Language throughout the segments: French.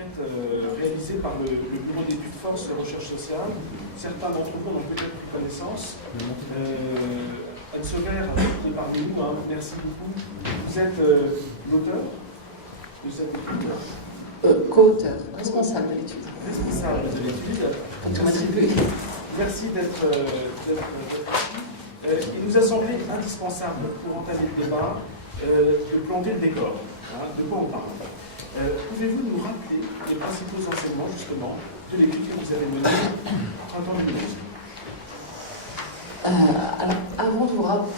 enquête réalisée par le Bureau d'études forces et recherche sociale. Certains d'entre vous en ont peut-être pris connaissance. Anne Sever qui est parmi nous, hein, merci beaucoup. Vous êtes l'auteur. Vous êtes l'auteur. Co-auteur, responsable de l'étude. Responsable de l'étude. Merci d'être ici. Il nous a semblé indispensable pour entamer le débat de planter le décor. Hein, de quoi on parle. Pouvez-vous nous rappeler les principaux enseignements justement de l'étude que vous avez menée au printemps 2012? Alors, avant de vous rappeler,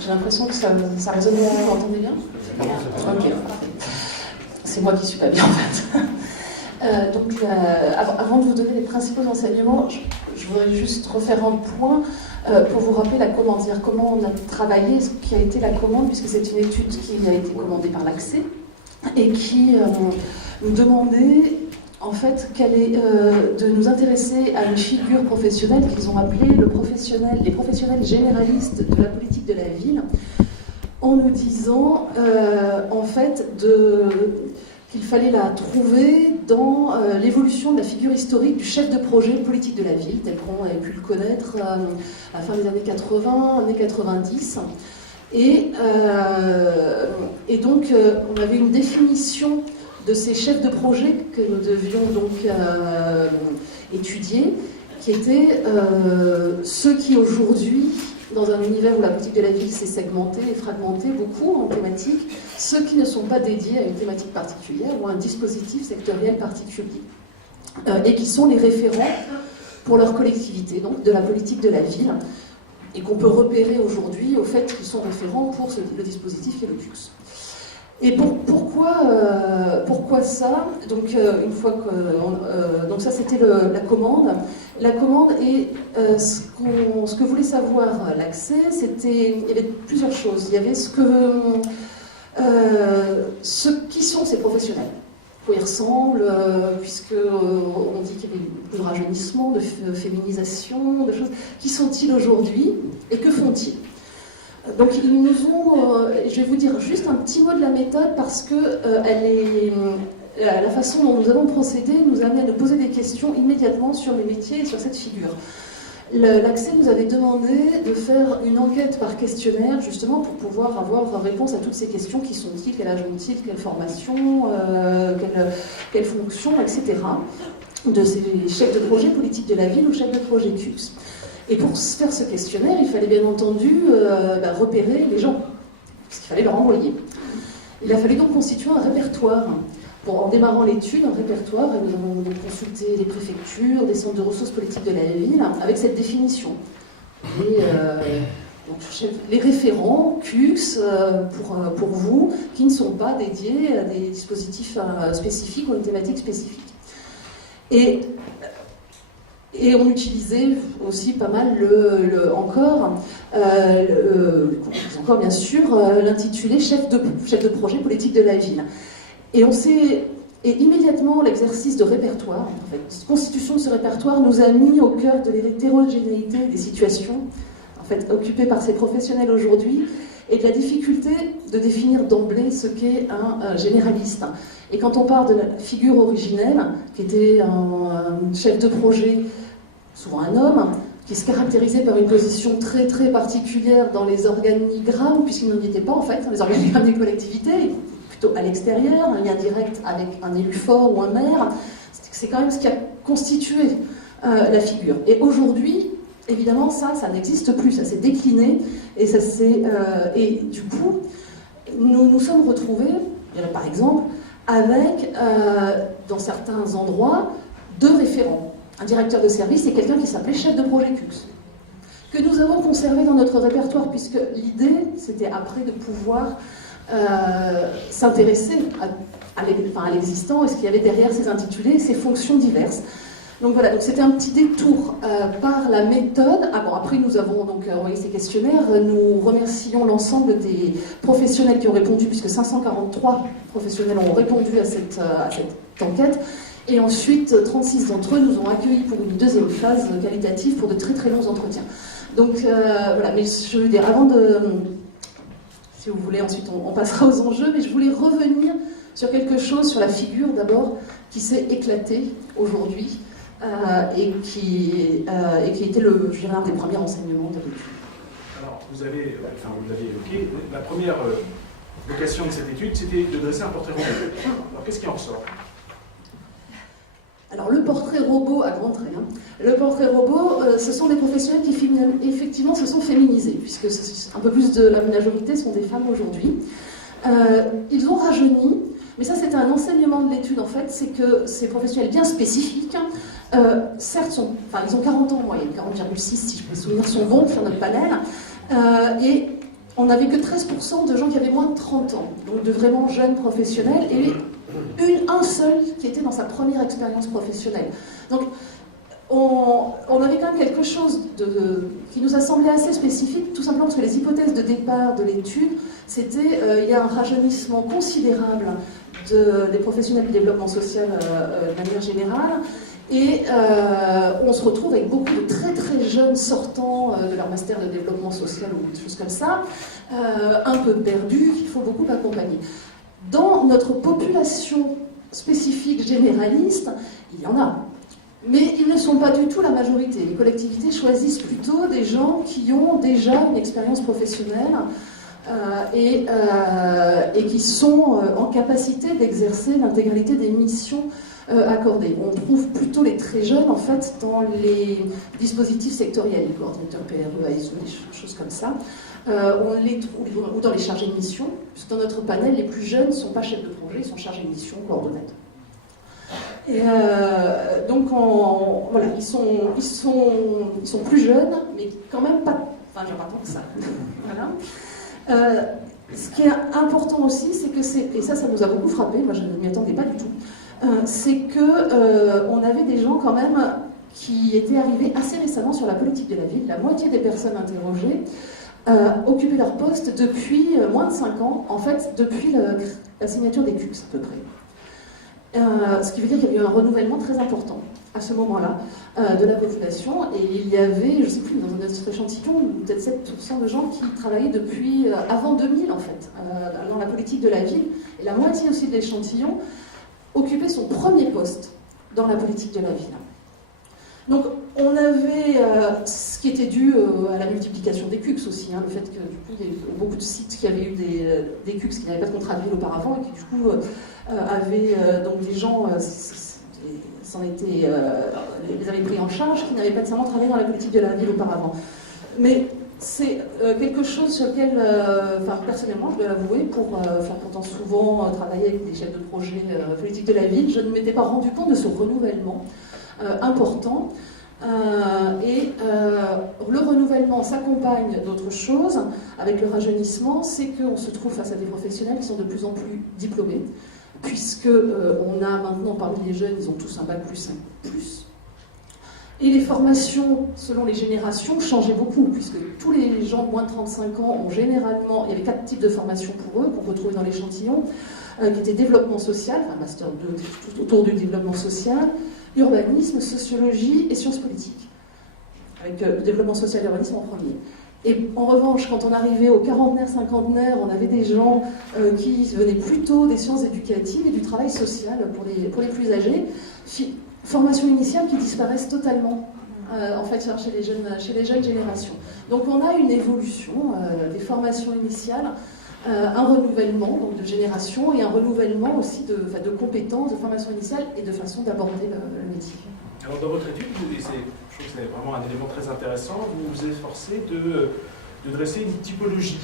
j'ai l'impression que ça résonne bien, vous m'entendez bien? Ok, c'est moi qui ne suis pas bien en fait. Avant de vous donner les principaux enseignements, je voudrais juste refaire un point pour vous rappeler comment on a travaillé, ce qui a été la commande, puisque c'est une étude qui a été commandée par l'Accès et qui nous demandait en fait de nous intéresser à une figure professionnelle qu'ils ont appelée les professionnels généralistes de la politique de la ville, en nous disant en fait qu'il fallait la trouver dans l'évolution de la figure historique du chef de projet politique de la ville, tel qu'on avait pu le connaître à la fin des années 80, années 90. Et donc, on avait une définition de ces chefs de projet que nous devions donc étudier, qui étaient ceux qui aujourd'hui, dans un univers où la politique de la ville s'est segmentée et fragmentée beaucoup en thématiques, ceux qui ne sont pas dédiés à une thématique particulière ou à un dispositif sectoriel particulier, et qui sont les référents pour leur collectivité, donc de la politique de la ville, et qu'on peut repérer aujourd'hui au fait qu'ils sont référents pour le dispositif qui est le CUX. Et pourquoi ça? Donc une fois que donc ça c'était la commande. La commande et ce que voulait savoir l'Accès, il y avait plusieurs choses. Il y avait qui sont ces professionnels, à quoi ils ressemblent, puisque on dit qu'il y avait beaucoup de rajeunissement, de féminisation, de choses. Qui sont-ils aujourd'hui et que font-ils? Donc ils nous ont, je vais vous dire juste un petit mot de la méthode parce que la façon dont nous avons procédé nous amène à nous poser des questions immédiatement sur les métiers et sur cette figure. L'Accès nous avait demandé de faire une enquête par questionnaire justement pour pouvoir avoir réponse à toutes ces questions. Qui sont-ils, quel âge ont-ils, quelle formation, quelle fonction, etc. de ces chefs de projet politique de la ville ou chefs de projet CUX. Et pour faire ce questionnaire, il fallait bien entendu repérer les gens, puisqu'il fallait leur envoyer. Il a fallu donc constituer un répertoire. En démarrant l'étude, un répertoire, et nous avons donc consulté les préfectures, des centres de ressources politiques de la ville, avec cette définition. Et, donc, les référents CUX pour vous, qui ne sont pas dédiés à des dispositifs spécifiques ou à une thématique spécifique. Et on utilisait aussi pas mal encore bien sûr, l'intitulé chef de projet politique de la ville. Et immédiatement, l'exercice de répertoire, en fait, la constitution de ce répertoire nous a mis au cœur de l'hétérogénéité des situations, en fait, occupées par ces professionnels aujourd'hui, et de la difficulté de définir d'emblée ce qu'est un généraliste. Et quand on parle de la figure originelle, qui était un chef de projet, souvent un homme, qui se caractérisait par une position très très particulière dans les organigrammes, puisqu'il n'en était pas en fait, dans les organigrammes des collectivités, plutôt à l'extérieur, un lien direct avec un élu fort ou un maire, c'est quand même ce qui a constitué la figure. Et aujourd'hui, évidemment, ça n'existe plus, ça s'est décliné, et du coup, nous nous sommes retrouvés, par exemple, avec, dans certains endroits, 2 référents. Un directeur de service et quelqu'un qui s'appelait chef de projet CUX, que nous avons conservé dans notre répertoire, puisque l'idée, c'était après de pouvoir s'intéresser à l'existant et ce qu'il y avait derrière ces intitulés, ces fonctions diverses. Donc voilà, donc c'était un petit détour par la méthode. Après nous avons donc envoyé ces questionnaires. Nous remercions l'ensemble des professionnels qui ont répondu, puisque 543 professionnels ont répondu à cette enquête. Et ensuite, 36 d'entre eux nous ont accueillis pour une deuxième phase qualitative pour de très très longs entretiens. Donc voilà, mais je veux dire, avant de... Si vous voulez, ensuite on passera aux enjeux, mais je voulais revenir sur quelque chose, sur la figure d'abord, qui s'est éclatée aujourd'hui et qui était je dirais, un des premiers enseignements de l'étude. Alors, vous l'avez évoqué, la première vocation de cette étude, c'était de dresser un portrait robot. Alors, qu'est-ce qui en ressort? Alors, le portrait robot, à grands traits, le portrait robot, ce sont des professionnels qui effectivement se sont féminisés, puisque un peu plus de la majorité sont des femmes aujourd'hui. Ils ont rajeuni, mais ça c'était un enseignement de l'étude en fait, c'est que ces professionnels bien spécifiques, certes, ils ont 40 ans en moyenne, 40,6 si je me souviens, sont bons sur notre panel, et on n'avait que 13% de gens qui avaient moins de 30 ans, donc de vraiment jeunes professionnels, et un seul qui était dans sa première expérience professionnelle. Donc on avait quand même quelque chose qui nous a semblé assez spécifique, tout simplement parce que les hypothèses de départ de l'étude, c'était il y a un rajeunissement considérable des professionnels du développement social de manière générale, et on se retrouve avec beaucoup de très très jeunes sortants de leur master de développement social ou des choses comme ça, un peu perdus, qu'il faut beaucoup accompagner. Dans notre population spécifique généraliste, il y en a. Mais ils ne sont pas du tout la majorité. Les collectivités choisissent plutôt des gens qui ont déjà une expérience professionnelle et qui sont en capacité d'exercer l'intégralité des missions accordées. On trouve plutôt les très jeunes, en fait, dans les dispositifs sectoriels, les coordinateurs PRE, ASO, des choses comme ça. On les trouve, ou dans les chargés de mission, puisque dans notre panel, les plus jeunes ne sont pas chefs de projet, ils sont chargés de mission, coordonnateurs. Et donc, voilà, ils sont plus jeunes, mais quand même pas tant que ça. Voilà. Ce qui est important aussi, c'est que et ça nous a beaucoup frappé, moi je ne m'y attendais pas du tout, c'est qu'on avait des gens quand même qui étaient arrivés assez récemment sur la politique de la ville. La moitié des personnes interrogées occupaient leur poste depuis moins de 5 ans, en fait depuis la signature des CUPS à peu près. Ce qui veut dire qu'il y a eu un renouvellement très important à ce moment-là de la population, et il y avait, je ne sais plus, dans notre échantillon, peut-être 7% de gens qui travaillaient depuis avant 2000 en fait, dans la politique de la ville, et la moitié aussi de l'échantillon occupait son premier poste dans la politique de la ville. Donc on avait ce qui était dû à la multiplication des CUPS aussi, le fait que du coup il y avait beaucoup de sites qui avaient eu des CUPS qui n'avaient pas de contrat de ville auparavant et qui du coup avaient donc des gens les avaient pris en charge qui n'avaient pas nécessairement travaillé dans la politique de la ville auparavant. Mais c'est quelque chose sur lequel, personnellement, je dois l'avouer, pour pourtant souvent travailler avec des chefs de projet politique de la ville, je ne m'étais pas rendu compte de ce renouvellement important. Le renouvellement s'accompagne d'autres choses. Avec le rajeunissement, c'est qu'on se trouve face à des professionnels qui sont de plus en plus diplômés, puisque on a maintenant parmi les jeunes, ils ont tous un bac plus 5+. Et les formations, selon les générations, changeaient beaucoup, puisque tous les gens de moins de 35 ans ont généralement, il y avait 4 types de formations pour eux, qu'on retrouvait dans l'échantillon, qui étaient développement social, un master 2 tout autour du développement social, urbanisme, sociologie et sciences politiques, avec le développement social et l'urbanisme en premier. Et en revanche, quand on arrivait aux quarantenaires, cinquantenaires, on avait des gens qui venaient plutôt des sciences éducatives et du travail social pour les plus âgés. Formation initiale qui disparaissent totalement, en fait, chez les jeunes générations. Donc on a une évolution des formations initiales, un renouvellement donc, de génération et un renouvellement aussi de compétences, de formation initiale et de façon d'aborder le métier. Alors dans votre étude, je trouve que c'est vraiment un élément très intéressant, vous vous efforcez de dresser une typologie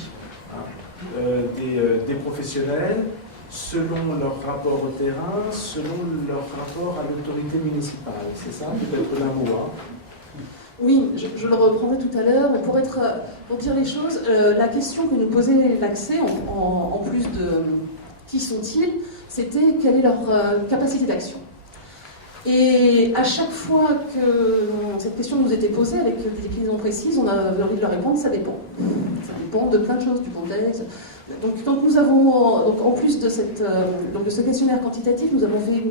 des professionnels selon leur rapport au terrain, selon leur rapport à l'autorité municipale. C'est ça, peut-être d'un mot. Oui, je le reprendrai tout à l'heure. Pour dire les choses, la question que nous posait l'accès, en plus de qui sont-ils, c'était quelle est leur capacité d'action. Et à chaque fois que cette question nous était posée avec des déclinaisons précises, on avait envie de leur répondre, ça dépend. Ça dépend de plein de choses, du contexte. Donc quand nous avons, en plus de ce questionnaire quantitatif, nous avons fait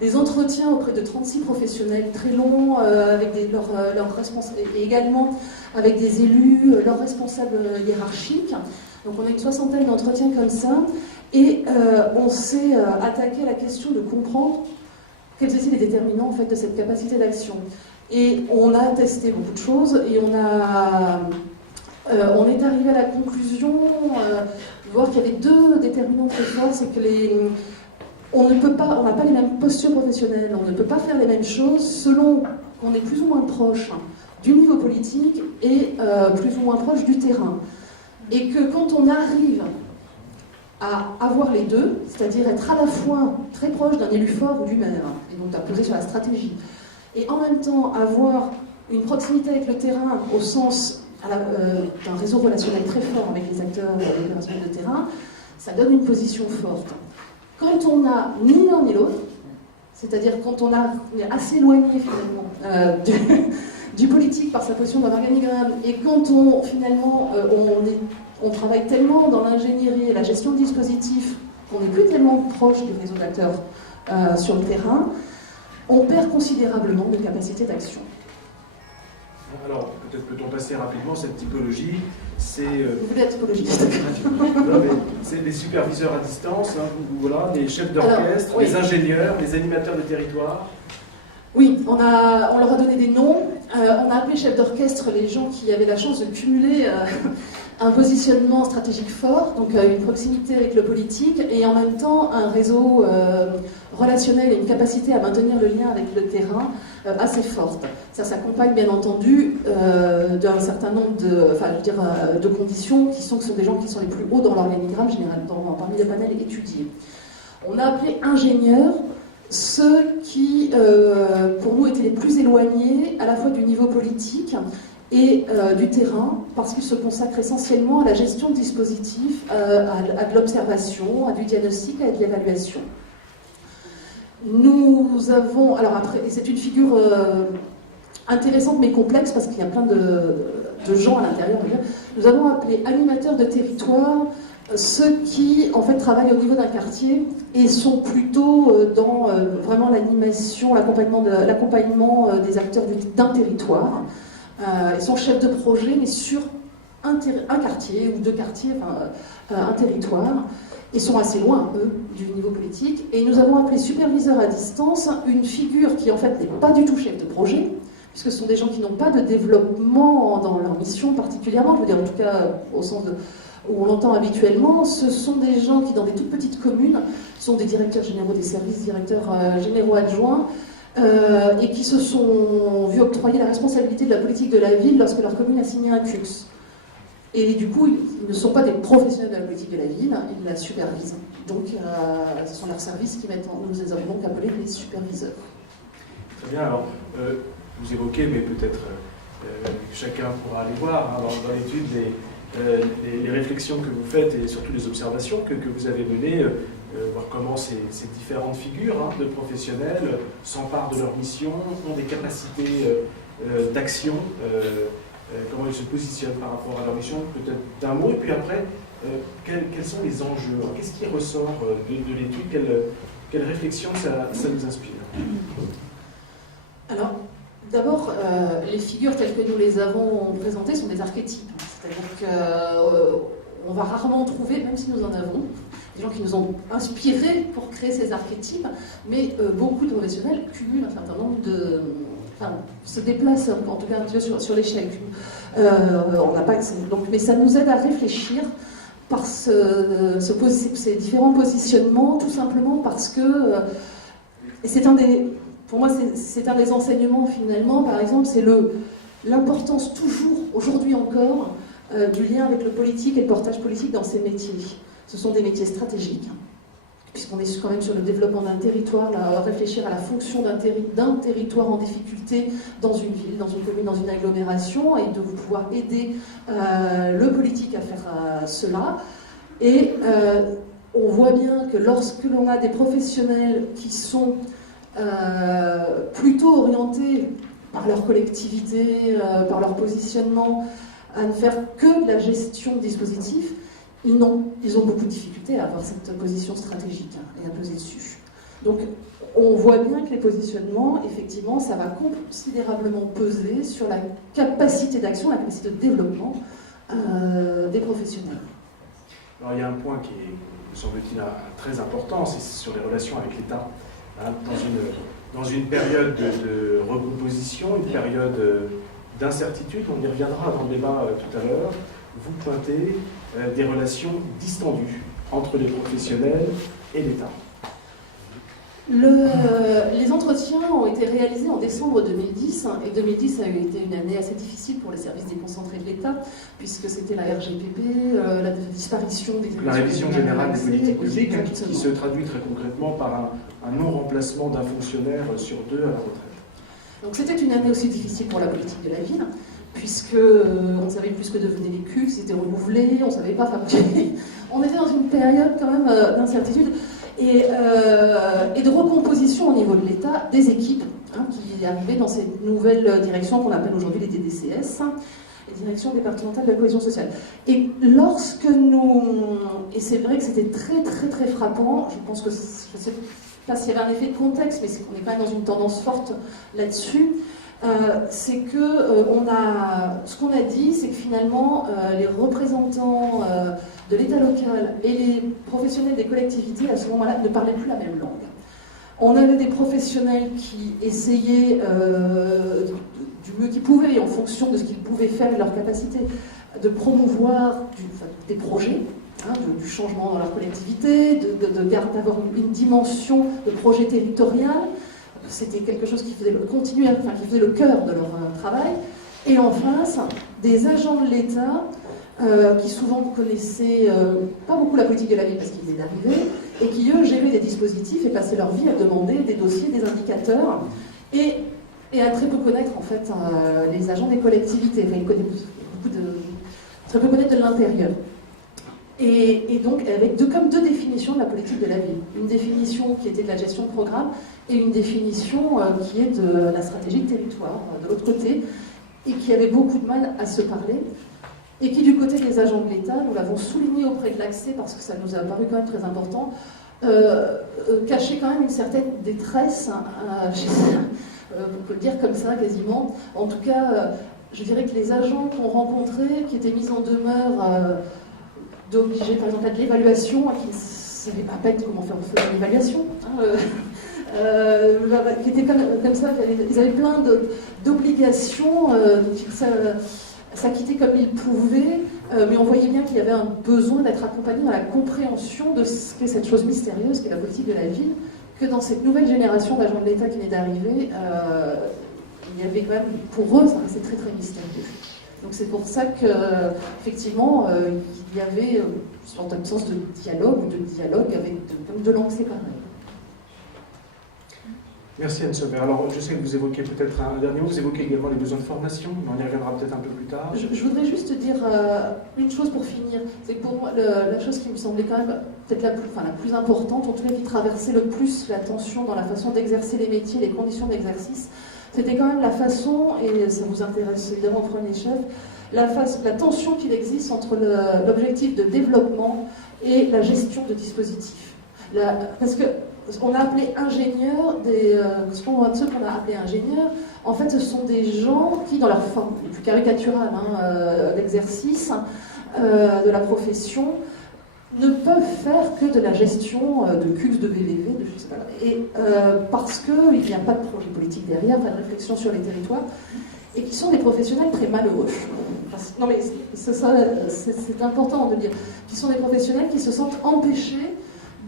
des entretiens auprès de 36 professionnels très longs, avec leurs responsables, et également avec des élus, leurs responsables hiérarchiques. Donc on a une 60aine d'entretiens comme ça. Et on s'est attaqué à la question de comprendre quels étaient les déterminants en fait, de cette capacité d'action. Et on a testé beaucoup de choses et on est arrivé à la conclusion de voir qu'il y avait deux déterminants très forts, c'est que on n'a pas les mêmes postures professionnelles, on ne peut pas faire les mêmes choses selon qu'on est plus ou moins proche du niveau politique et plus ou moins proche du terrain. Et que quand on arrive à avoir les deux, c'est-à-dire être à la fois très proche d'un élu fort ou du maire, et donc à peser sur la stratégie, et en même temps avoir une proximité avec le terrain au sens d'un réseau relationnel très fort avec les acteurs opérationnels de terrain, ça donne une position forte. Quand on n'a ni l'un ni l'autre, c'est-à-dire quand on est assez éloigné finalement du politique par sa position dans l'organigramme, et quand on travaille tellement dans l'ingénierie et la gestion de dispositifs qu'on n'est plus tellement proche du réseau d'acteurs sur le terrain, on perd considérablement de capacité d'action. Alors, peut-être peut-on passer rapidement cette typologie. C'est, Vous voulez la typologie? c'est les superviseurs à distance, hein, voilà, les chefs d'orchestre, oui. Les ingénieurs, les animateurs de territoire. Oui, on leur a donné des noms. On a appelé chefs d'orchestre les gens qui avaient la chance de cumuler un positionnement stratégique fort, donc une proximité avec le politique, et en même temps un réseau relationnel et une capacité à maintenir le lien avec le terrain assez forte. Ça s'accompagne bien entendu d'un certain nombre de conditions qui sont des gens qui sont les plus hauts dans l'organigramme, généralement parmi les panels étudiés. On a appelé ingénieurs ceux qui, pour nous, étaient les plus éloignés à la fois du niveau politique et du terrain, parce qu'ils se consacrent essentiellement à la gestion de dispositifs, à de l'observation, à du diagnostic, à de l'évaluation. Nous avons, alors après, c'est une figure intéressante mais complexe parce qu'il y a plein de gens à l'intérieur. Nous avons appelé animateurs de territoire ceux qui en fait travaillent au niveau d'un quartier et sont plutôt dans vraiment l'animation, l'accompagnement des acteurs d'un territoire. Ils sont chefs de projet mais sur un quartier ou deux quartiers, un territoire. Ils sont assez loin, eux, du niveau politique. Et nous avons appelé superviseur à distance une figure qui, en fait, n'est pas du tout chef de projet, puisque ce sont des gens qui n'ont pas de développement dans leur mission particulièrement, je veux dire, en tout cas, au sens où on l'entend habituellement. Ce sont des gens qui, dans des toutes petites communes, sont des directeurs généraux des services, directeurs généraux adjoints, et qui se sont vus octroyer la responsabilité de la politique de la ville lorsque leur commune a signé un CUX. Et du coup, ils ne sont pas des professionnels de la politique de la ville, ils la supervisent. Donc, ce sont leurs services qui mettent nous les avons donc appelés les superviseurs. Très bien, alors, vous évoquez, mais peut-être chacun pourra aller voir hein, dans l'étude les réflexions que vous faites et surtout les observations que vous avez menées, voir comment ces différentes figures hein, de professionnels s'emparent de leur mission, ont des capacités d'action, comment ils se positionnent par rapport à leur mission, peut-être d'un mot, et puis après, quels sont les enjeux? Qu'est-ce qui ressort de l'étude? Quelle réflexion ça nous inspire? Alors, d'abord, les figures telles que nous les avons présentées sont des archétypes. C'est-à-dire qu'on va rarement trouver, même si nous en avons, des gens qui nous ont inspirés pour créer ces archétypes, mais beaucoup de professionnels cumulent un certain nombre de... se déplacent en tout cas un petit peu sur l'échelle. On n'a pas donc, mais ça nous aide à réfléchir par ces différents positionnements, tout simplement parce que pour moi c'est un des enseignements finalement, par exemple, c'est l'importance toujours, aujourd'hui encore, du lien avec le politique et le portage politique dans ces métiers. Ce sont des métiers stratégiques, puisqu'on est quand même sur le développement d'un territoire, là, réfléchir à la fonction d'un territoire en difficulté dans une ville, dans une commune, dans une agglomération, et de pouvoir aider le politique à faire cela. Et on voit bien que lorsque l'on a des professionnels qui sont plutôt orientés par leur collectivité, par leur positionnement, à ne faire que de la gestion de dispositifs, ils ont beaucoup de difficultés à avoir cette position stratégique et à peser dessus. Donc on voit bien que les positionnements, effectivement, ça va considérablement peser sur la capacité d'action, la capacité de développement des professionnels. Alors il y a un point qui est me semble-t-il, très important, c'est sur les relations avec l'État. Hein, dans une période de recomposition, une période d'incertitude, on y reviendra dans le débat tout à l'heure, vous pointez des relations distendues entre les professionnels et l'État. Les entretiens ont été réalisés en décembre 2010, et 2010 a été une année assez difficile pour les services déconcentrés de l'État, puisque c'était la RGPP, la disparition des... La révision générale des politiques publiques, qui se traduit très concrètement par un non-remplacement d'un fonctionnaire sur 2 à la retraite. Donc c'était une année aussi difficile pour la politique de la ville, puisque on ne savait plus ce que devenaient les CUC, c'était renouvelé, on ne savait pas fabriquer. On était dans une période quand même d'incertitude et de recomposition au niveau de l'État des équipes qui arrivaient dans cette nouvelle direction qu'on appelle aujourd'hui les DDCS, les directions départementales de la cohésion sociale. Et lorsque et c'est vrai que c'était très très très frappant, je pense que, je ne sais pas s'il y avait un effet de contexte, mais on est quand même dans une tendance forte là-dessus, c'est que ce qu'on a dit, c'est que finalement les représentants de l'État local et les professionnels des collectivités à ce moment-là ne parlaient plus la même langue. On avait des professionnels qui essayaient du mieux qu'ils pouvaient, en fonction de ce qu'ils pouvaient faire et de leur capacité, de promouvoir des projets, du changement dans leur collectivité, d'avoir une dimension de projet territorial. C'était quelque chose qui faisait le cœur de leur travail. Et en face, des agents de l'État qui souvent connaissaient pas beaucoup la politique de la ville parce qu'ils venaient d'arriver, et qui eux géraient des dispositifs et passaient leur vie à demander des dossiers, des indicateurs, et à très peu connaître en fait les agents des collectivités. Enfin, ils connaissent très peu connaître de l'intérieur. Et donc avec comme deux définitions de la politique de la ville. Une définition qui était de la gestion de programme et une définition qui est de la stratégie de territoire, de l'autre côté, et qui avait beaucoup de mal à se parler, et qui du côté des agents de l'État, nous l'avons souligné auprès de l'accès parce que ça nous a paru quand même très important, cachait quand même une certaine détresse, on peut le dire comme ça quasiment. En tout cas, je dirais que les agents qu'on rencontrait, qui étaient mis en demeure d'obliger par exemple à de l'évaluation, qui ne savaient pas à peine comment faire une évaluation, qui étaient comme ça, ils avaient plein d'obligations, s'acquitter comme ils pouvaient, mais on voyait bien qu'il y avait un besoin d'être accompagné dans la compréhension de ce qu'est cette chose mystérieuse qu'est la politique de la ville, que dans cette nouvelle génération d'agents de l'État qui venait d'arriver, il y avait quand même, pour eux, ça restait très très mystérieux. Donc c'est pour ça qu'effectivement, il y avait une sorte d'absence de dialogue avec comme deux langues séparées. Merci Anne Sauvert. Alors je sais que vous évoquez peut-être un dernier mot, vous évoquez également les besoins de formation, mais on y reviendra peut-être un peu plus tard. Je voudrais juste dire une chose pour finir. C'est que pour moi, la chose qui me semblait quand même peut-être la plus importante, en tout cas qui traversait le plus la tension dans la façon d'exercer les métiers, les conditions d'exercice, c'était quand même la façon, et ça vous intéresse évidemment au premier chef, la tension qu'il existe entre l'objectif de développement et la gestion de dispositifs. Parce que ce qu'on a appelé ingénieurs, ceux qu'on a appelé ingénieurs, en fait ce sont des gens qui, dans leur forme plus caricaturale d'exercice, de la profession, ne peuvent faire que de la gestion de CUX, de VVV, de je sais pas. Et parce qu'il n'y a pas de projet politique derrière, pas de réflexion sur les territoires, et qui sont des professionnels très malheureux. Non mais c'est important de le dire. Qui sont des professionnels qui se sentent empêchés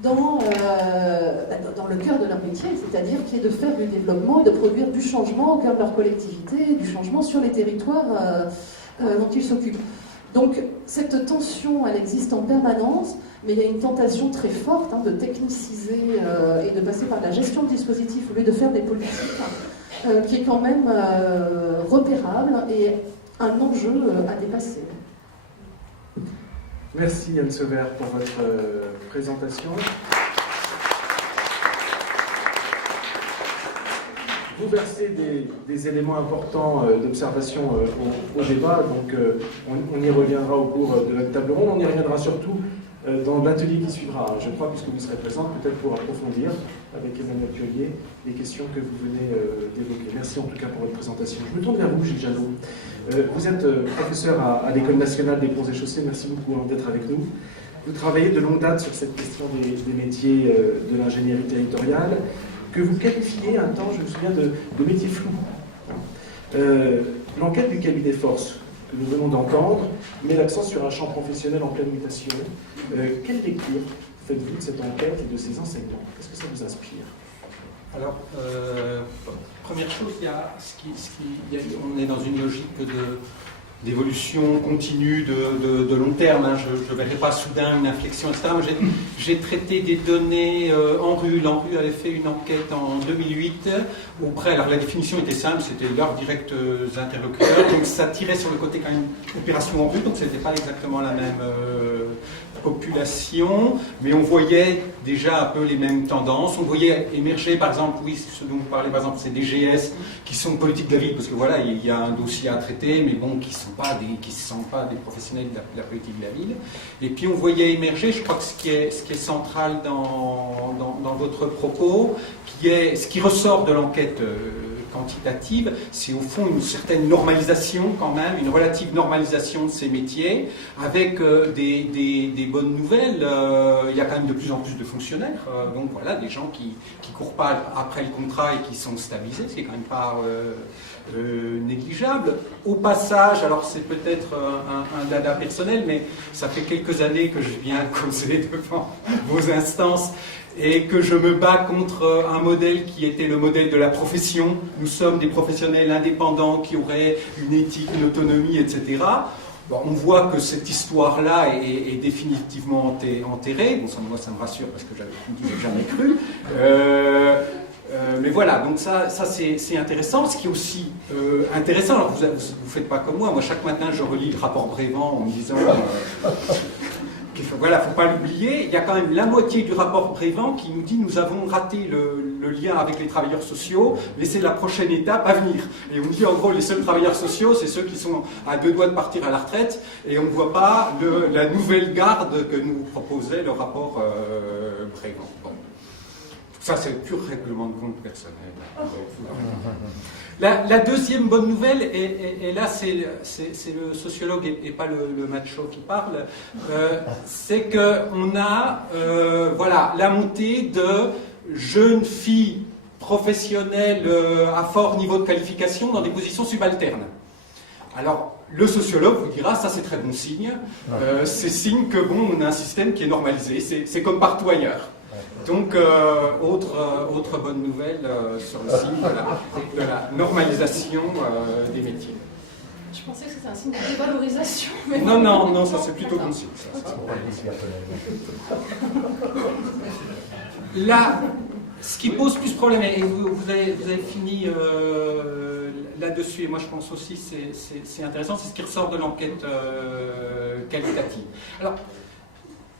dans le cœur de leur métier, c'est-à-dire qui est de faire du développement et de produire du changement au cœur de leur collectivité, du changement sur les territoires dont ils s'occupent. Donc cette tension, elle existe en permanence, mais il y a une tentation très forte de techniciser et de passer par la gestion de dispositifs au lieu de faire des politiques, qui est quand même repérable et un enjeu à dépasser. Merci Anne Sauvert pour votre présentation. Vous versez des éléments importants d'observation au débat, donc on y reviendra au cours de notre table ronde. On y reviendra surtout dans l'atelier qui suivra, je crois, puisque vous serez présente, peut-être pour approfondir avec Emmanuel Piolier les questions que vous venez d'évoquer. Merci en tout cas pour votre présentation. Je me tourne vers vous, Gilles Janot. Vous êtes professeur à l'École nationale des ponts et chaussées. Merci beaucoup d'être avec nous. Vous travaillez de longue date sur cette question des métiers de l'ingénierie territoriale, que vous qualifiez un temps, je me souviens, de métiers flous. L'enquête du cabinet Force, que nous venons d'entendre, met l'accent sur un champ professionnel en pleine mutation. Quelle lecture faites-vous de cette enquête et de ces enseignements? Qu'est-ce que ça vous inspire? Alors, première chose, on est dans une logique d'évolution continue de long terme. Hein. Je ne verrai pas soudain une inflexion, etc. J'ai traité des données ANRU. L'ANRU avait fait une enquête en 2008 auprès. Alors la définition était simple, c'était leurs directs interlocuteurs. Donc ça tirait sur le côté quand même opération ANRU, donc ce n'était pas exactement la même population, mais on voyait déjà un peu les mêmes tendances. On voyait émerger, par exemple, oui, ce dont vous parlez, par exemple, c'est des GS qui sont politiques de la ville, parce que voilà, il y a un dossier à traiter, mais bon, qui ne sont pas des professionnels de la politique de la ville. Et puis on voyait émerger, je crois que ce qui est central dans votre propos, ce qui ressort de l'enquête quantitative, c'est au fond une certaine normalisation quand même, une relative normalisation de ces métiers, avec des bonnes nouvelles. Il y a quand même de plus en plus de fonctionnaires, donc voilà, des gens qui courent pas après le contrat et qui sont stabilisés, ce qui est quand même pas négligeable. Au passage, alors c'est peut-être un dada personnel, mais ça fait quelques années que je viens causer devant vos instances et que je me bats contre un modèle qui était le modèle de la profession. Nous sommes des professionnels indépendants qui auraient une éthique, une autonomie, etc. Bon, on voit que cette histoire-là est définitivement enterrée. Bon, moi, ça me rassure parce que je n'avais jamais cru. Mais voilà, donc ça c'est intéressant. Ce qui est aussi intéressant, alors vous ne faites pas comme moi. Moi, chaque matin, je relis le rapport Brévand en me disant... Voilà, il ne faut pas l'oublier, il y a quand même la moitié du rapport Brévand qui nous dit nous avons raté le lien avec les travailleurs sociaux, mais c'est la prochaine étape à venir. Et on dit en gros les seuls travailleurs sociaux, c'est ceux qui sont à 2 doigts de partir à la retraite, et on ne voit pas la nouvelle garde que nous proposait le rapport Brévand. Bon. Ça c'est le pur règlement de compte personnel. La deuxième bonne nouvelle, et là c'est le sociologue et pas le macho qui parle, c'est qu'on a voilà, la montée de jeunes filles professionnelles à fort niveau de qualification dans des positions subalternes. Alors, le sociologue vous dira, ça c'est très bon signe, c'est signe que bon, on a un système qui est normalisé, c'est comme partout ailleurs. Donc, autre bonne nouvelle sur le signe de la normalisation des métiers. Je pensais que c'était un signe de dévalorisation. Mais non, ça c'est plutôt bon signe. Là, ce qui pose plus problème, et vous avez fini là-dessus, et moi je pense aussi c'est intéressant, c'est ce qui ressort de l'enquête qualitative. Alors,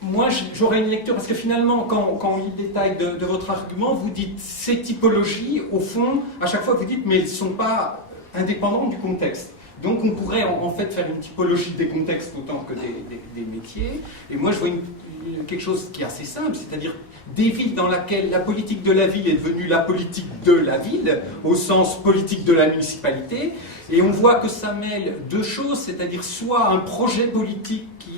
moi, j'aurais une lecture, parce que finalement, quand on lit le détail de votre argument, vous dites ces typologies, au fond, à chaque fois vous dites, mais elles ne sont pas indépendantes du contexte. Donc on pourrait en fait faire une typologie des contextes autant que des métiers. Et moi, je vois quelque chose qui est assez simple, c'est-à-dire des villes dans lesquelles la politique de la ville est devenue la politique de la ville, au sens politique de la municipalité, et on voit que ça mêle deux choses, c'est-à-dire soit un projet politique qui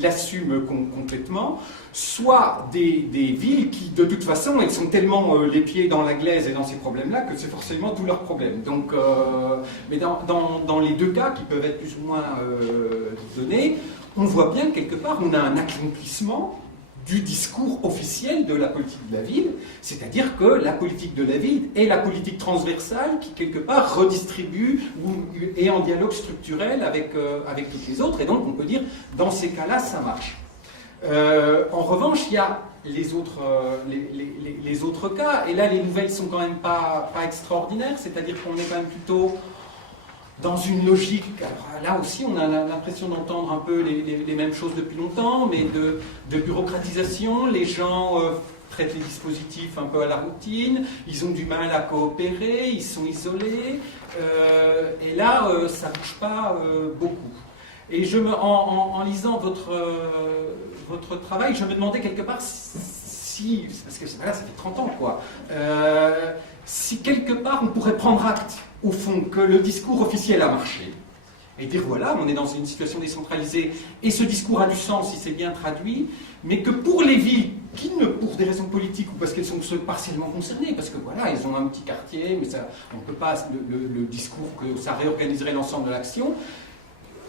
l'assume complètement, soit des villes qui, de toute façon, elles sont tellement les pieds dans la glaise et dans ces problèmes-là que c'est forcément tous leurs problèmes. Donc, mais dans les deux cas, qui peuvent être plus ou moins donnés, on voit bien que quelque part, on a un accomplissement du discours officiel de la politique de la ville, c'est-à-dire que la politique de la ville est la politique transversale qui, quelque part, redistribue ou est en dialogue structurel avec toutes les autres, et donc on peut dire, dans ces cas-là, ça marche. En revanche, il y a les autres cas, et là, les nouvelles sont quand même pas extraordinaires, c'est-à-dire qu'on est quand même plutôt dans une logique, alors là aussi on a l'impression d'entendre un peu les mêmes choses depuis longtemps, mais de bureaucratisation, les gens traitent les dispositifs un peu à la routine, ils ont du mal à coopérer, ils sont isolés, et là ça ne bouge pas beaucoup. Et en lisant votre travail, je me demandais quelque part si parce que voilà, ça fait 30 ans quoi, si quelque part on pourrait prendre acte au fond, que le discours officiel a marché, et dire voilà, on est dans une situation décentralisée et ce discours a du sens si c'est bien traduit, mais que pour les villes qui ne, pour des raisons politiques ou parce qu'elles sont partiellement concernées, parce que voilà, ils ont un petit quartier, mais ça, on ne peut pas, le discours que ça réorganiserait l'ensemble de l'action,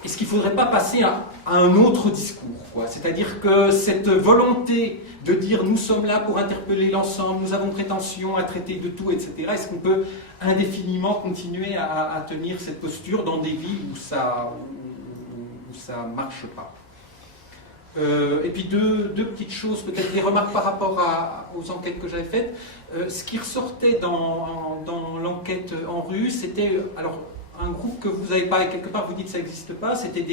est-ce qu'il ne faudrait pas passer à un autre discours, quoi? C'est-à-dire que cette volonté de dire nous sommes là pour interpeller l'ensemble, nous avons prétention à traiter de tout, etc., est-ce qu'on peut indéfiniment continuer à tenir cette posture dans des villes où ça ne marche pas? Et puis deux petites choses, peut-être des remarques par rapport aux enquêtes que j'avais faites. Ce qui ressortait dans l'enquête en rue, c'était alors un groupe que vous n'avez pas, et quelque part vous dites que ça n'existe pas, c'était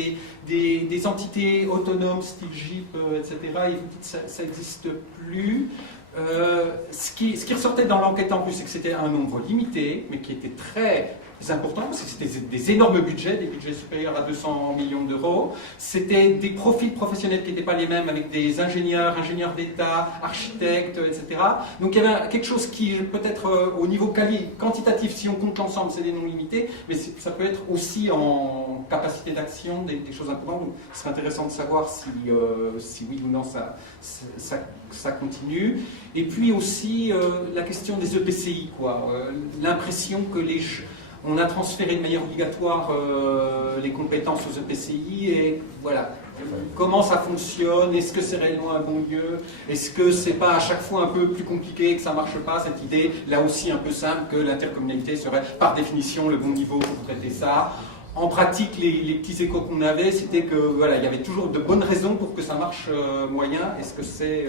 des entités autonomes, style GIP, etc. Et vous dites que ça n'existe plus. Ce qui ressortait dans l'enquête en rue, c'est que c'était un nombre limité, mais qui était très important, parce que c'était des énormes budgets, des budgets supérieurs à 200 millions d'euros. C'était des profils professionnels qui n'étaient pas les mêmes, avec des ingénieurs d'État, architectes, etc. Donc il y avait quelque chose qui, peut-être au niveau quantitatif, si on compte l'ensemble, c'est des non limités, mais ça peut être aussi en capacité d'action des choses importantes. Donc ce serait intéressant de savoir si oui ou non ça continue. Et puis aussi la question des EPCI, quoi. L'impression que on a transféré de manière obligatoire les compétences aux EPCI et voilà. Comment ça fonctionne? Est-ce que c'est réellement un bon lieu? Est-ce que c'est pas à chaque fois un peu plus compliqué, que ça marche pas, cette idée, là aussi un peu simple, que l'intercommunalité serait par définition le bon niveau pour traiter ça? En pratique, les petits échos qu'on avait, c'était que voilà, il y avait toujours de bonnes raisons pour que ça marche moyen. Est-ce que c'est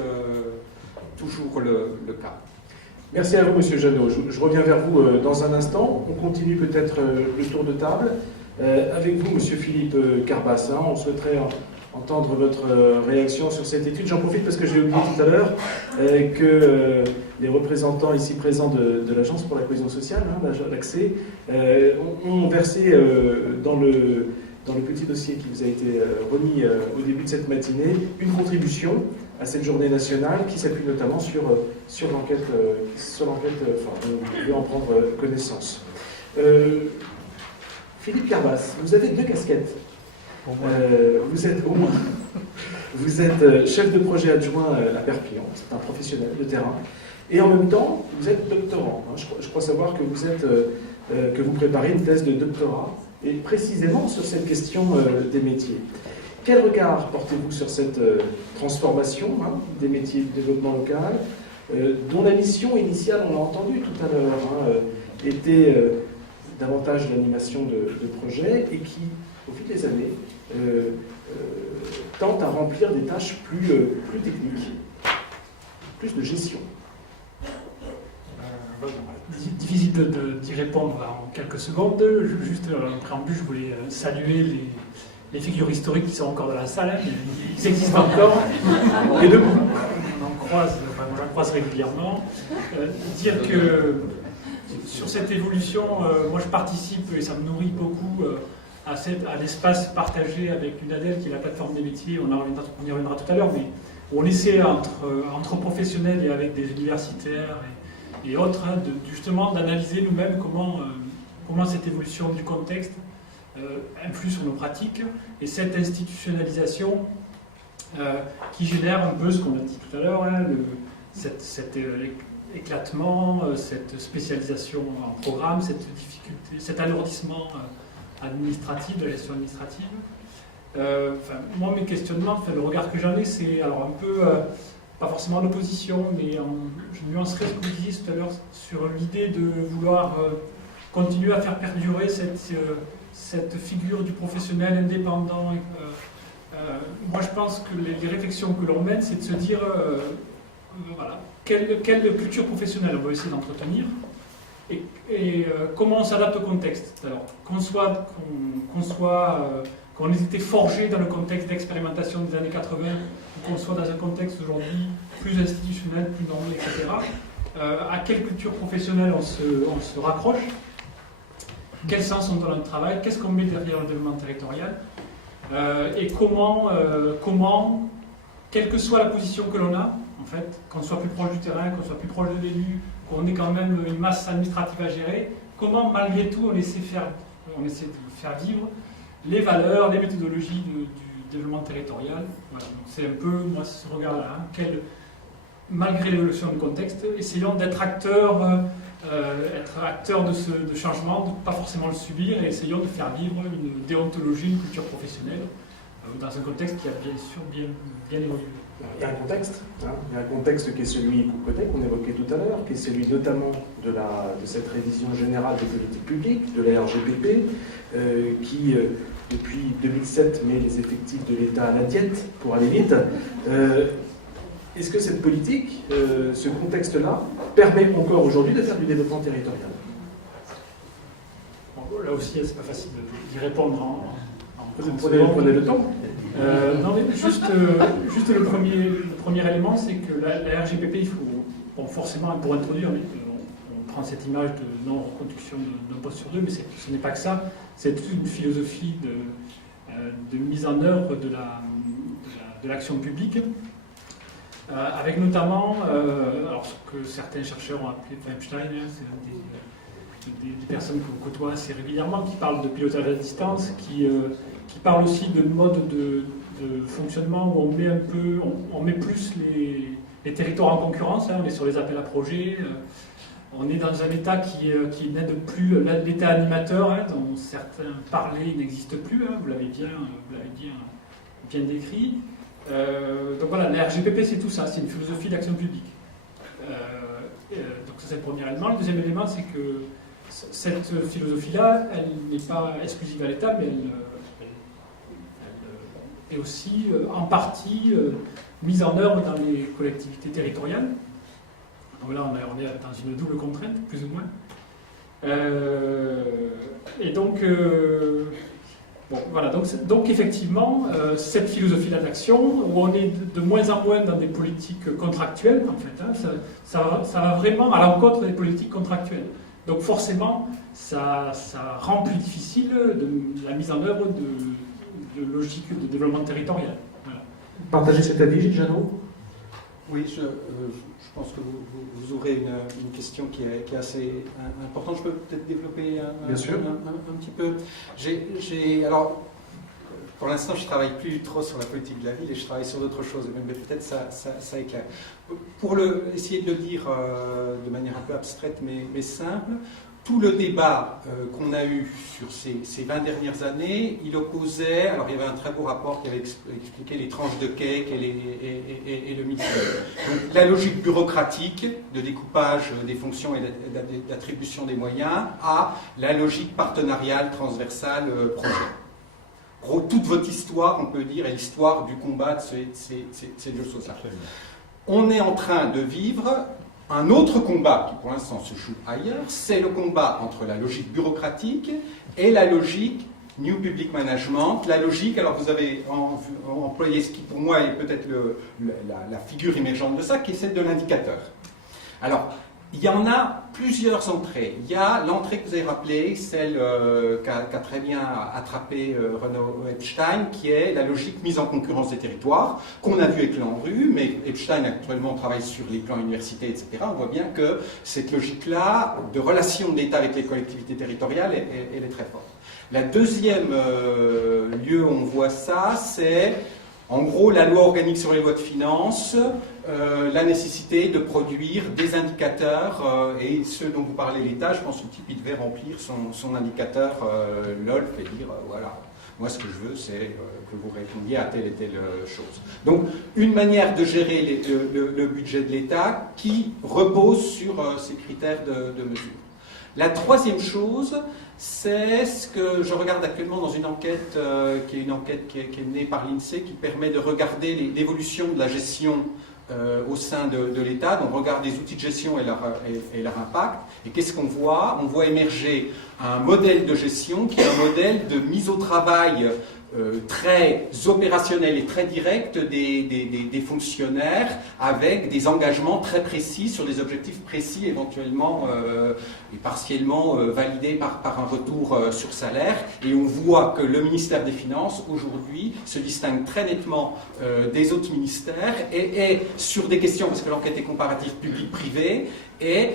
toujours le cas? Merci à vous, Monsieur Jeannot. Je reviens vers vous dans un instant. On continue peut-être le tour de table. Avec vous, Monsieur Philippe Carbas, on souhaiterait entendre votre réaction sur cette étude. J'en profite parce que j'ai oublié tout à l'heure que les représentants ici présents de l'Agence pour la cohésion sociale, l'ACSE, ont versé dans le petit dossier qui vous a été remis au début de cette matinée une contribution à cette journée nationale qui s'appuie notamment sur l'enquête dont vous pouvez en prendre connaissance. Philippe Carbas, vous avez deux casquettes. Vous êtes chef de projet adjoint à Perpignan, c'est un professionnel de terrain, et en même temps, vous êtes doctorant. Je crois savoir que vous préparez une thèse de doctorat, et précisément sur cette question des métiers. Quel regard portez-vous sur cette transformation des métiers du développement local, dont la mission initiale, on l'a entendu tout à l'heure, était davantage l'animation de projets et qui, au fil des années, tente à remplir des tâches plus techniques, plus de gestion? Difficile d'y répondre en quelques secondes. Juste en préambule, je voulais saluer les figures historiques qui sont encore dans la salle. Ils existent encore. Les deux. On en croise régulièrement. Dire que sur cette évolution, moi je participe et ça me nourrit beaucoup à l'espace partagé avec l'UNADEL qui est la plateforme des métiers. On y reviendra tout à l'heure, mais on essaie entre professionnels et avec des universitaires et autres, justement d'analyser nous-mêmes comment cette évolution du contexte influe sur nos pratiques et cette institutionnalisation qui génère un peu ce qu'on a dit tout à l'heure, cet éclatement, cette spécialisation en programme, cette difficulté, cet alourdissement administratif, de la gestion administrative. Moi, mes questionnements, le regard que j'en ai, c'est alors un peu, pas forcément en opposition, mais je nuancerai ce que vous disiez tout à l'heure sur l'idée de vouloir continuer à faire perdurer cette figure du professionnel indépendant. Moi, je pense que les réflexions que l'on mène, c'est de se dire, voilà, quelle culture professionnelle on va essayer d'entretenir et comment on s'adapte au contexte. Alors, qu'on ait été forgé dans le contexte d'expérimentation des années 80, ou qu'on soit dans un contexte aujourd'hui plus institutionnel, plus normé, etc. À quelle culture professionnelle on se raccroche? Quel sens on donne au travail? Qu'est-ce qu'on met derrière le développement territorial? Et comment, quelle que soit la position que l'on a, en fait, qu'on soit plus proche du terrain, qu'on soit plus proche de l'élu, qu'on ait quand même une masse administrative à gérer, comment malgré tout on essaie de faire vivre les valeurs, les méthodologies du développement territorial. Voilà, donc c'est un peu, moi, ce regard-là, hein, malgré l'évolution du contexte, essayons d'être acteurs de ce changement, de ne pas forcément le subir, et essayons de faire vivre une déontologie, une culture professionnelle, dans un contexte qui a bien sûr bien évolué. Il y a un contexte, hein. Il y a un contexte qui est celui qu'on évoquait tout à l'heure, qui est celui notamment de cette révision générale des politiques publiques, de la RGPP, qui, depuis 2007, met les effectifs de l'État à la diète, pour aller vite. Est-ce que cette politique, ce contexte-là, permet encore aujourd'hui de faire du développement territorial? Bon, là aussi, c'est pas facile d'y répondre en Prenez le temps. Non, mais juste le premier élément, c'est que la RGPP, il faut, bon, forcément, pour introduire, on prend cette image de non-reconduction d'un poste sur deux, mais ce n'est pas que ça, c'est toute une philosophie de mise en œuvre de l'action publique, avec notamment, alors ce que certains chercheurs ont appelé Epstein, c'est des personnes qu'on côtoie assez régulièrement, qui parlent de pilotage à distance, qui parle aussi de mode de fonctionnement où on met plus les territoires en concurrence, hein, on est sur les appels à projets, on est dans un État qui n'aide plus l'État animateur, hein, dont certains parlaient n'existent plus, hein, vous l'avez bien décrit. Donc voilà, la RGPP c'est tout ça, c'est une philosophie d'action publique. Donc ça c'est le premier élément. Le deuxième élément c'est que cette philosophie-là, elle n'est pas exclusive à l'État, mais elle est aussi en partie mise en œuvre dans les collectivités territoriales. Donc là, on est dans une double contrainte, plus ou moins. Et donc, bon, voilà. Donc effectivement, cette philosophie-là d'action, où on est de moins en moins dans des politiques contractuelles, en fait, hein, ça va vraiment à l'encontre des politiques contractuelles. Donc forcément, ça rend plus difficile la mise en œuvre de logique de développement territorial. Voilà. Partagez cet avis, Gilles Janot? Oui, je pense que vous ouvrez une question qui est assez importante. Je peux peut-être développer un petit peu. Alors, pour l'instant, je ne travaille plus trop sur la politique de la ville et je travaille sur d'autres choses. Mais peut-être ça éclaire. Pour essayer de le dire de manière un peu abstraite mais simple, tout le débat qu'on a eu sur ces 20 dernières années, il opposait, alors il y avait un très beau rapport qui avait expliqué les tranches de cake et le millefeuille. Donc la logique bureaucratique de découpage des fonctions et d'attribution des moyens à la logique partenariale, transversale, projet. En gros, toute votre histoire, on peut dire, est l'histoire du combat de ces deux choses-là. On est en train de vivre un autre combat qui pour l'instant se joue ailleurs, c'est le combat entre la logique bureaucratique et la logique New Public Management. La logique, alors vous avez employé ce qui pour moi est peut-être la figure émergente de ça, qui est celle de l'indicateur. Alors, il y en a plusieurs entrées. Il y a l'entrée que vous avez rappelée, celle qu'a très bien attrapé Renaud Epstein, qui est la logique mise en concurrence des territoires, qu'on a vu éclore en rue, mais Epstein actuellement travaille sur les plans universités, etc. On voit bien que cette logique-là, de relation de l'État avec les collectivités territoriales, elle est très forte. La deuxième lieu où on voit ça, c'est en gros la loi organique sur les lois de finances, la nécessité de produire des indicateurs, et ceux dont vous parlez l'État, je pense que le type il devait remplir son indicateur LOLF et dire voilà, moi ce que je veux c'est que vous répondiez à telle et telle chose. Donc une manière de gérer le budget de l'État qui repose sur ces critères de mesure. La troisième chose, c'est ce que je regarde actuellement dans une enquête qui est une enquête qui est menée par l'INSEE, qui permet de regarder l'évolution de la gestion au sein de l'État. Donc on regarde les outils de gestion et leur impact. Et qu'est-ce qu'on voit? On voit émerger un modèle de gestion qui est un modèle de mise au travail très opérationnel et très direct des fonctionnaires, avec des engagements très précis sur des objectifs précis, éventuellement et partiellement validés par un retour sur salaire. Et on voit que le ministère des Finances aujourd'hui se distingue très nettement des autres ministères et sur des questions, parce que l'enquête est comparative public-privé, et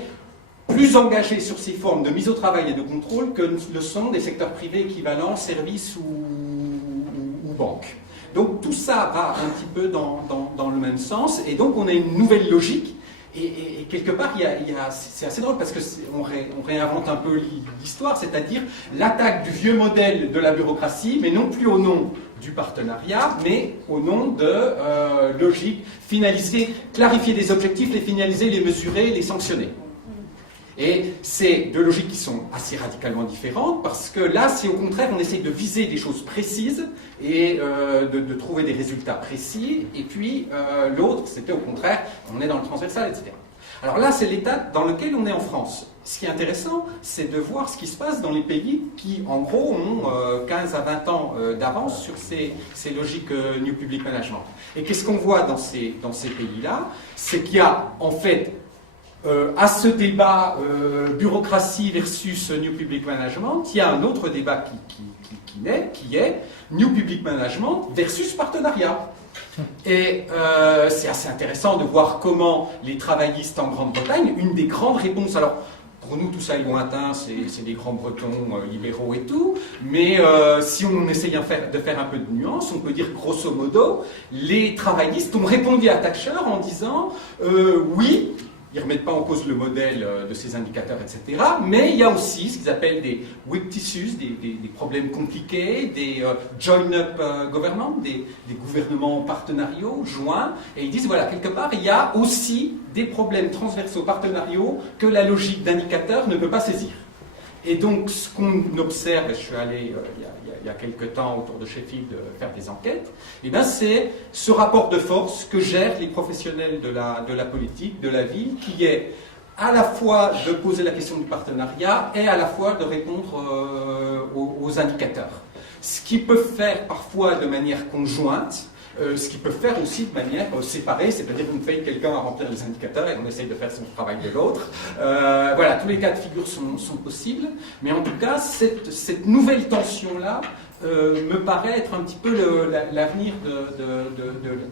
plus engagés sur ces formes de mise au travail et de contrôle que le sont des secteurs privés équivalents, services ou banques. Donc tout ça va un petit peu dans le même sens, et donc on a une nouvelle logique. Et quelque part, c'est assez drôle parce qu'on réinvente un peu l'histoire, c'est-à-dire l'attaque du vieux modèle de la bureaucratie, mais non plus au nom du partenariat, mais au nom de logique finaliser, clarifier des objectifs, les finaliser, les mesurer, les sanctionner. Et c'est deux logiques qui sont assez radicalement différentes, parce que là, c'est au contraire, on essaye de viser des choses précises et de trouver des résultats précis, et puis l'autre, c'était au contraire, on est dans le transversal, etc. Alors là, c'est l'état dans lequel on est en France. Ce qui est intéressant, c'est de voir ce qui se passe dans les pays qui, en gros, ont 15 à 20 ans d'avance sur ces logiques New Public Management. Et qu'est-ce qu'on voit dans ces pays-là? C'est qu'il y a, en fait, à ce débat bureaucratie versus New Public Management, il y a un autre débat qui naît, qui est New Public Management versus partenariat. Et c'est assez intéressant de voir comment les travaillistes en Grande-Bretagne, une des grandes réponses, alors pour nous tout ça est lointain, c'est des grands bretons libéraux et tout, mais si on essaye de faire un peu de nuance, on peut dire grosso modo, les travaillistes ont répondu à Thatcher en disant oui, ils ne remettent pas en cause le modèle de ces indicateurs, etc. Mais il y a aussi ce qu'ils appellent des weak tissues, des problèmes compliqués, des join-up government, des gouvernements partenariaux, joints. Et ils disent, voilà, quelque part, il y a aussi des problèmes transversaux partenariaux que la logique d'indicateur ne peut pas saisir. Et donc, ce qu'on observe, je suis allé il y a quelques temps autour de Sheffield faire des enquêtes, et bien c'est ce rapport de force que gèrent les professionnels de la politique, de la ville, qui est à la fois de poser la question du partenariat et à la fois de répondre aux indicateurs. Ce qu'ils peuvent faire parfois de manière conjointe, ce qu'ils peuvent faire aussi de manière séparée, c'est-à-dire qu'on paye quelqu'un à remplir les indicateurs et on essaye de faire son travail de l'autre. Voilà, tous les cas de figure sont possibles, mais en tout cas, cette nouvelle tension-là me paraît être un petit peu l'avenir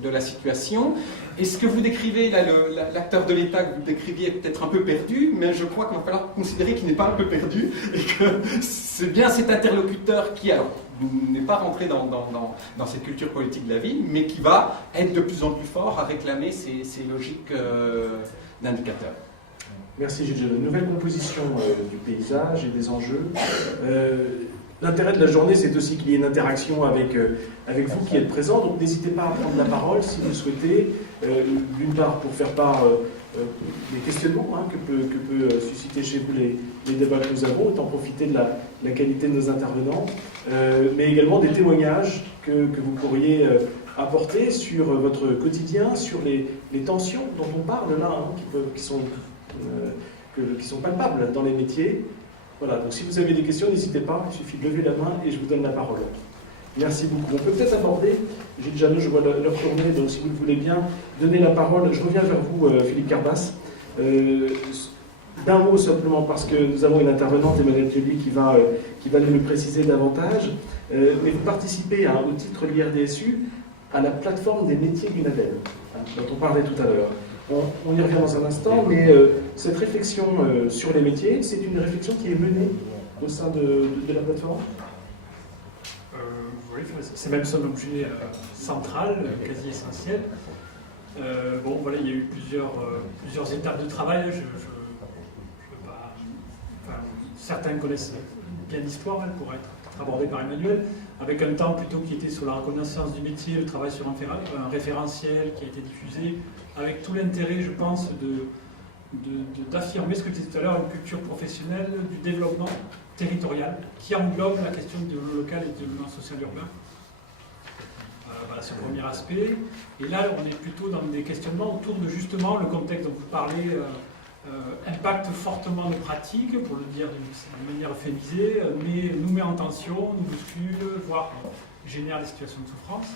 de la situation. Et ce que vous décrivez, là, l'acteur de l'État que vous décriviez est peut-être un peu perdu, mais je crois qu'il va falloir considérer qu'il n'est pas un peu perdu, et que c'est bien cet interlocuteur qui, alors, n'est pas rentré dans cette culture politique de la ville, mais qui va être de plus en plus fort à réclamer ces logiques d'indicateurs. Merci Gilles. Une nouvelle composition du paysage et des enjeux. L'intérêt de la journée, c'est aussi qu'il y ait une interaction avec vous qui êtes présents, donc n'hésitez pas à prendre la parole si vous le souhaitez, d'une part pour faire part des questionnements que peut susciter chez vous les débats que nous avons, autant profiter de la qualité de nos intervenants, mais également des témoignages que vous pourriez apporter sur votre quotidien, sur les tensions dont on parle là, qui sont palpables dans les métiers. Voilà, donc si vous avez des questions, n'hésitez pas, il suffit de lever la main et je vous donne la parole. Merci beaucoup. On peut peut-être aborder, Gilles Janot, je vois l'heure tourner, donc si vous le voulez bien, donner la parole. Je reviens vers vous, Philippe Carbas. D'un mot simplement, parce que nous avons une intervenante, Emmanuelle Kelly, qui va nous le préciser davantage. Mais vous participez au titre de l'IRDSU à la plateforme des métiers du NADEL, dont on parlait tout à l'heure. On y revient dans un instant, mais cette réflexion sur les métiers, c'est une réflexion qui est menée au sein de la plateforme ? Oui, c'est même son objet central, quasi essentiel. Bon, voilà, il y a eu plusieurs étapes de travail. Je veux pas, enfin, certains connaissent bien l'histoire, elle pourrait être abordée par Emmanuel, avec un temps plutôt qui était sur la reconnaissance du métier, le travail sur un référentiel qui a été diffusé, avec tout l'intérêt, je pense, d'affirmer ce que tu disais tout à l'heure, une culture professionnelle du développement territorial qui englobe la question du développement local et du développement social urbain. Voilà ce premier aspect. Et là, on est plutôt dans des questionnements autour de justement le contexte dont vous parlez, impacte fortement nos pratiques, pour le dire d'une manière euphémisée, mais nous met en tension, nous bouscule, voire génère des situations de souffrance.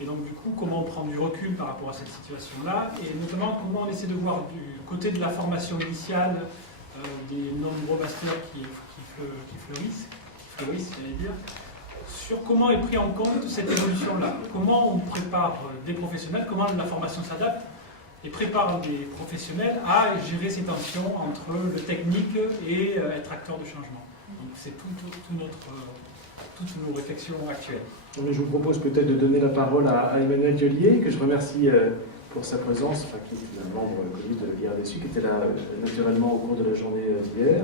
Et donc du coup, comment on prend du recul par rapport à cette situation-là, et notamment comment on essaie de voir du côté de la formation initiale des nombreux masters qui fleurissent, j'allais dire, sur comment est pris en compte cette évolution-là. Comment on prépare des professionnels, comment la formation s'adapte et prépare des professionnels à gérer ces tensions entre le technique et être acteur de changement. Donc c'est toutes nos réflexions actuelles. Je vous propose peut-être de donner la parole à Emmanuel Diollier, que je remercie pour sa présence, enfin, qui est un membre connu de l'IRDSU, qui était là naturellement au cours de la journée d'hier.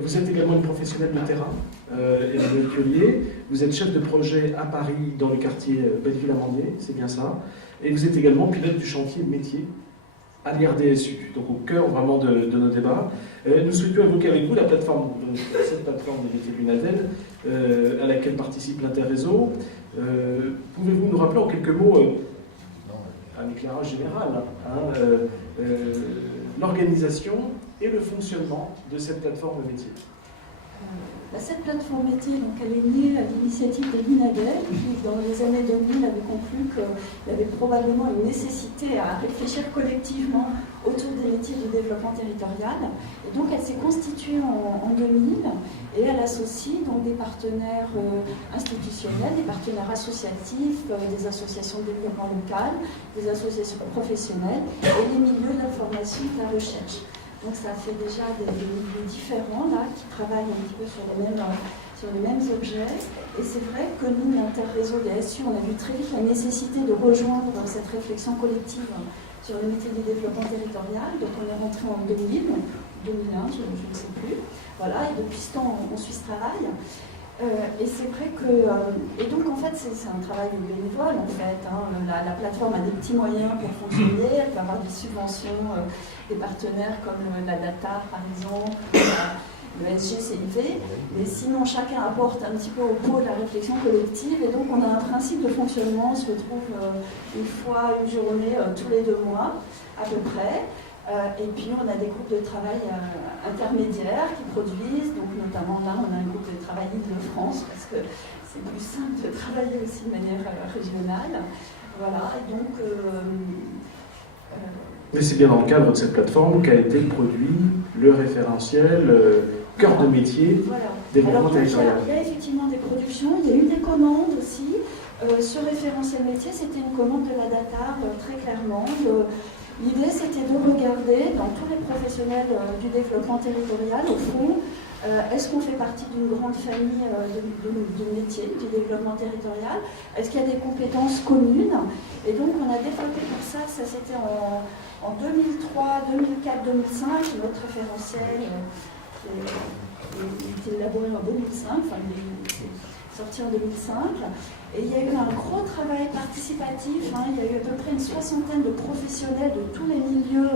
Vous êtes également une professionnelle de terrain, Emmanuel Diollier. Vous êtes chef de projet à Paris, dans le quartier Belleville-Amandier, c'est bien ça. Et vous êtes également pilote du chantier métier à l'IRDSU, donc au cœur vraiment de nos débats. Nous souhaitions évoquer avec vous la plateforme, cette plateforme des métiers de l'UNADEL, à laquelle participe l'Interréseau. Pouvez-vous nous rappeler en quelques mots, un éclairage général, l'organisation et le fonctionnement de cette plateforme métier? Cette plateforme métier, donc, elle est née à l'initiative de l'UNADEL, qui dans les années 2000 avait conclu qu'il y avait probablement une nécessité à réfléchir collectivement autour des métiers du développement territorial. Et donc elle s'est constituée en 2000 et elle associe donc des partenaires institutionnels, des partenaires associatifs, des associations de développement local, des associations professionnelles et les milieux de la formation et de la recherche. Donc ça fait déjà des milieux différents là, qui travaillent un petit peu sur les mêmes objets. Et c'est vrai que nous, l'Interréseau DSU, on a vu très vite la nécessité de rejoindre cette réflexion collective sur le métier du développement territorial. Donc on est rentré en 2000, 2001, je ne sais plus. Voilà, et depuis ce temps, on suit ce travail. Et c'est vrai que... et donc, en fait, c'est un travail bénévole, en fait. La plateforme a des petits moyens pour fonctionner. Elle peut avoir des subventions, des partenaires comme la DATA, par exemple, le SGCIV. Mais sinon, chacun apporte un petit peu au pot de la réflexion collective. Et donc, on a un principe de fonctionnement. On se retrouve une fois, une journée, tous les 2 mois, à peu près. Et puis on a des groupes de travail intermédiaires qui produisent, donc notamment là on a un groupe de travail Île-de-France parce que c'est plus simple de travailler aussi de manière régionale. Voilà, et donc... Mais c'est bien dans le cadre de cette plateforme qu'a été produit le référentiel cœur de métier développement territorial. Il y a effectivement des productions, il y a eu des commandes aussi. Ce référentiel métier, c'était une commande de la DATAR, très clairement. L'idée, c'était de regarder dans tous les professionnels du développement territorial, au fond, est-ce qu'on fait partie d'une grande famille de métiers du développement territorial? Est-ce qu'il y a des compétences communes? Et donc, on a développé pour ça c'était en 2003, 2004, 2005, notre référentiel qui a été élaboré en 2005, enfin, il est sorti en 2005. Et il y a eu un gros travail participatif, il y a eu à peu près une 60aine de professionnels de tous les milieux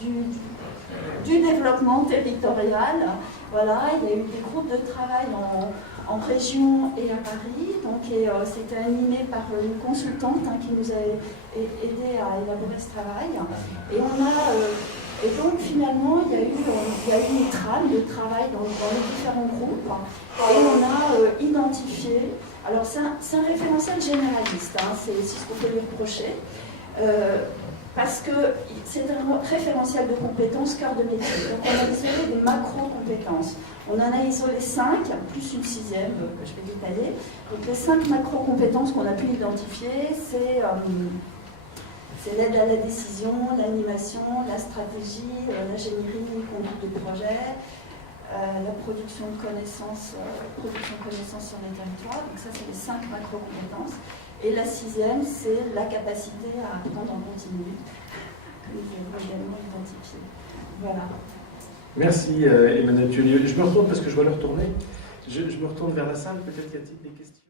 du développement territorial. Voilà, il y a eu des groupes de travail en région et à Paris. Donc, c'était animé par une consultante qui nous a aidé à élaborer ce travail. Et donc finalement, il y a eu une trame de travail dans les différents groupes. Et on a identifié... Alors c'est un référentiel généraliste, c'est ce qu'on peut lui reprocher. Parce que c'est un référentiel de compétences cœur de métier. Donc on a isolé des macro-compétences. On en a isolé 5, plus une 6e que je vais détailler. Donc les 5 macro-compétences qu'on a pu identifier, c'est l'aide à la décision, l'animation, la stratégie, l'ingénierie, conduite de projet, la production de connaissances sur les territoires. Donc ça, c'est les 5 macro-compétences. Et la 6e, c'est la capacité à apprendre en continu, que nous avons également identifié. Voilà. Merci Emmanuel Diollier. Je me retourne parce que je vois l'heure tourner. Je me retourne vers la salle, peut-être y a-t-il des questions.